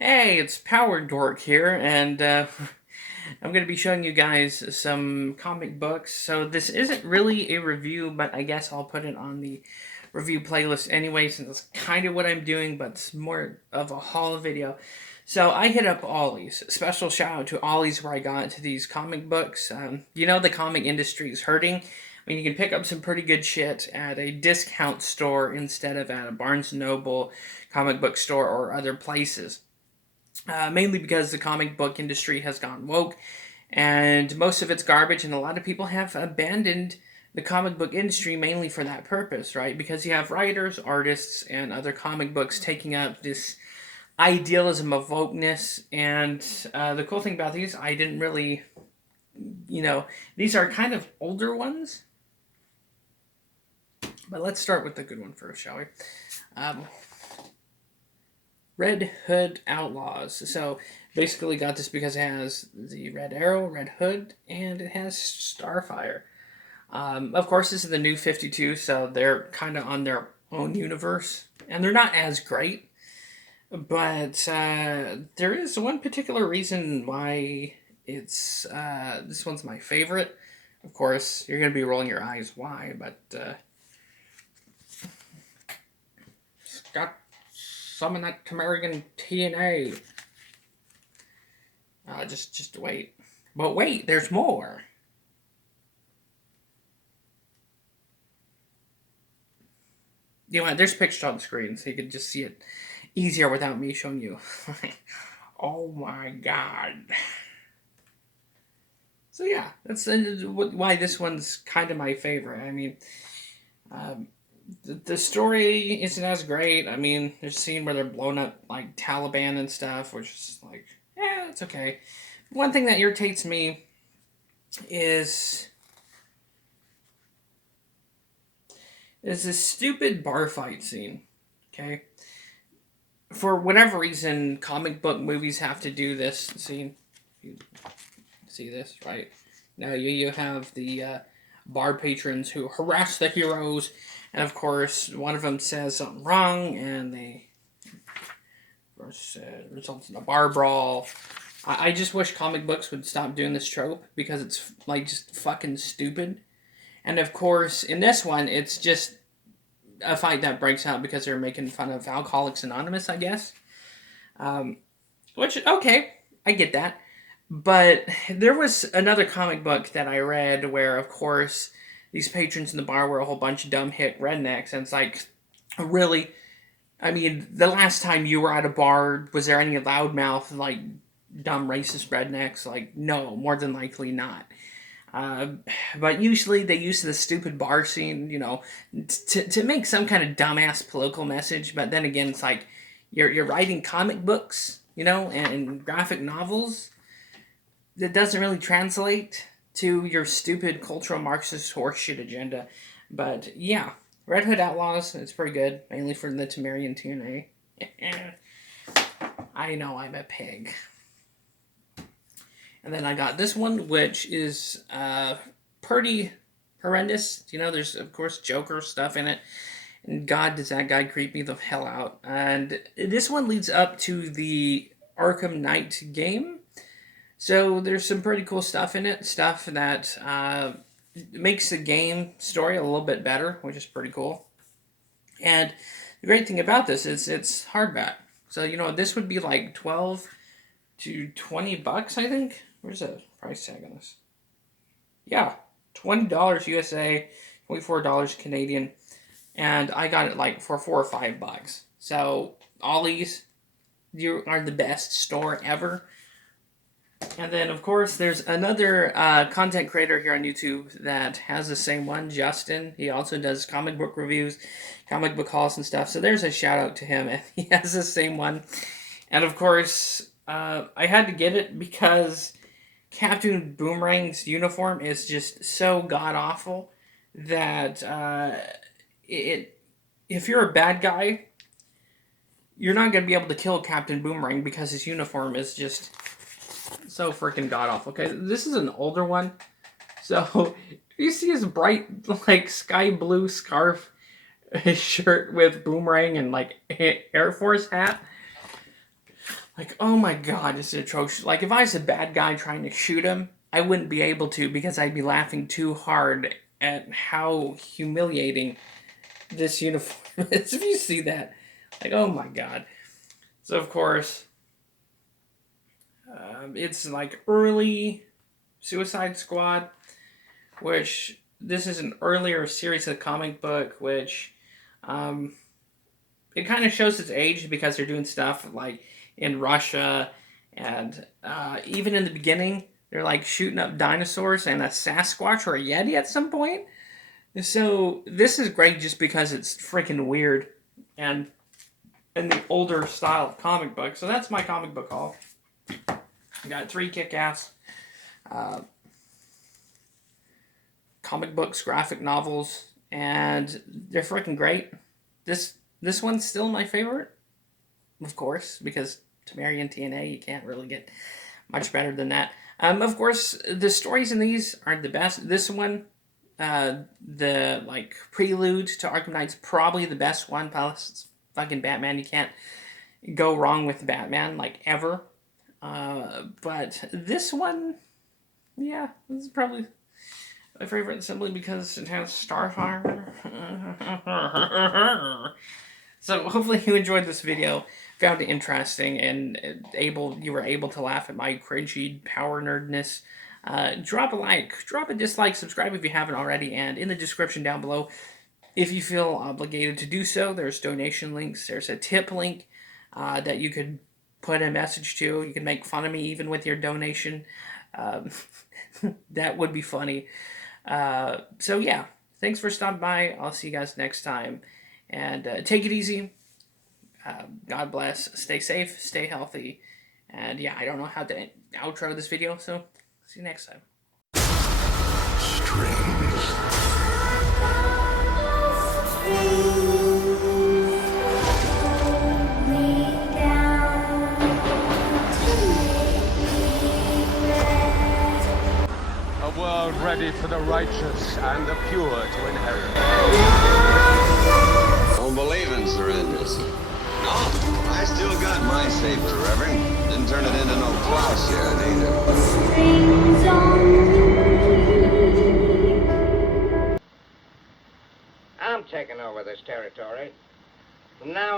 Hey, it's Power Dork here, and I'm going to be showing you guys some comic books. So this isn't really a review, but I guess I'll put it on the review playlist anyway, since it's kind of what I'm doing, but it's more of a haul video. So I hit up Ollie's. Special shout out to Ollie's where I got into these comic books. The comic industry is hurting. I mean, you can pick up some pretty good shit at a discount store instead of at a Barnes & Noble comic book store or other places. Mainly because the comic book industry has gone woke and most of it's garbage, and a lot of people have abandoned the comic book industry mainly for that purpose, right? Because you have writers, artists, and other comic books taking up this idealism of wokeness. And the cool thing about these, I didn't really, these are kind of older ones. But let's start with the good one first, shall we? Red Hood Outlaws. So basically got this because it has the Red Arrow, Red Hood, and it has Starfire. Of course, this is the new 52, so they're kind of on their own universe, and they're not as great. But there is one particular reason why it's this one's my favorite. Of course, you're gonna be rolling your eyes. Why? But it's got some of that Tamarian TNA. Just wait. But wait, there's more. You know what? There's pictures on the screen, so you can just see it easier without me showing you. Oh my god. So yeah, that's why this one's kind of my favorite. I mean, the story isn't as great. I mean, there's a scene where they're blowing up like Taliban and stuff, which is like, yeah, it's okay. One thing that irritates me is this stupid bar fight scene. Okay, for whatever reason, comic book movies have to do this scene. You see this, right? Now you have the bar patrons who harass the heroes, and of course, one of them says something wrong, and they, of course, results in a bar brawl. I just wish comic books would stop doing this trope because it's like just fucking stupid. And of course, in this one, it's just a fight that breaks out because they're making fun of Alcoholics Anonymous, I guess. Which, okay, I get that. But there was another comic book that I read where, of course, these patrons in the bar were a whole bunch of dumb hick rednecks, and it's like, really? I mean, the last time you were at a bar, was there any loudmouth, like, dumb racist rednecks? Like, no, more than likely not. Uh, but usually they use the stupid bar scene, to make some kind of dumbass political message. But then again, it's like you're writing comic books, and graphic novels. That doesn't really translate to your stupid cultural Marxist horseshit agenda. But yeah, Red Hood Outlaws, it's pretty good, mainly for the Tamarian TNA. I know I'm a pig. And then I got this one, which is pretty horrendous. There's, of course, Joker stuff in it. And God, does that guy creep me the hell out. And this one leads up to the Arkham Knight game. So there's some pretty cool stuff in it. Stuff that makes the game story a little bit better, which is pretty cool. And the great thing about this is it's hardback. So, this would be like 12 to 20 bucks, I think. Where's the price tag on this? Yeah, $20 USA, $24 Canadian. And I got it like for $4 or $5. So, Ollie's, you are the best store ever. And then, of course, there's another content creator here on YouTube that has the same one, Justin. He also does comic book reviews, comic book hauls and stuff. So there's a shout out to him. And he has the same one. And, of course, I had to get it because Captain Boomerang's uniform is just so god-awful that if you're a bad guy, you're not going to be able to kill Captain Boomerang because his uniform is just so freaking god-awful. Okay, this is an older one. So, if you see his bright, like, sky blue scarf, his shirt with Boomerang and, like, Air Force hat, Like, oh my god, this is atrocious. Like, if I was a bad guy trying to shoot him, I wouldn't be able to because I'd be laughing too hard at how humiliating this uniform is. If you see that, like, oh my god. So, of course, it's like early Suicide Squad, which this is an earlier series of the comic book, which it kind of shows its age because they're doing stuff like in Russia, and even in the beginning, they're like shooting up dinosaurs and a Sasquatch or a Yeti at some point. So this is great just because it's freaking weird and in the older style of comic book. So that's my comic book haul. I got 3 kick-ass comic books, graphic novels, and they're freaking great. This one's still my favorite, of course, because Tamarian TNA, you can't really get much better than that. Of course, the stories in these aren't the best. This one, the like prelude to Arkham Knight's probably the best one. Plus, it's fucking Batman. You can't go wrong with Batman, like, ever. But this one, yeah, this is probably my favorite simply because it has Starfire. So hopefully you enjoyed this video, found it interesting, and you were able to laugh at my cringy power nerdness. Drop a like, drop a dislike, subscribe if you haven't already, and in the description down below, if you feel obligated to do so, there's donation links, there's a tip link that you could put a message to. You can make fun of me even with your donation. That would be funny. So yeah, thanks for stopping by. I'll see you guys next time. And take it easy. God bless. Stay safe. Stay healthy. And yeah, I don't know how to outro this video, so see you next time. A world ready for the righteous and the pure to inherit. Don't believe in surrenders. No, I still got my saber, Reverend. Didn't turn it into no plowshare, neither. I'm taking over this territory. From now on.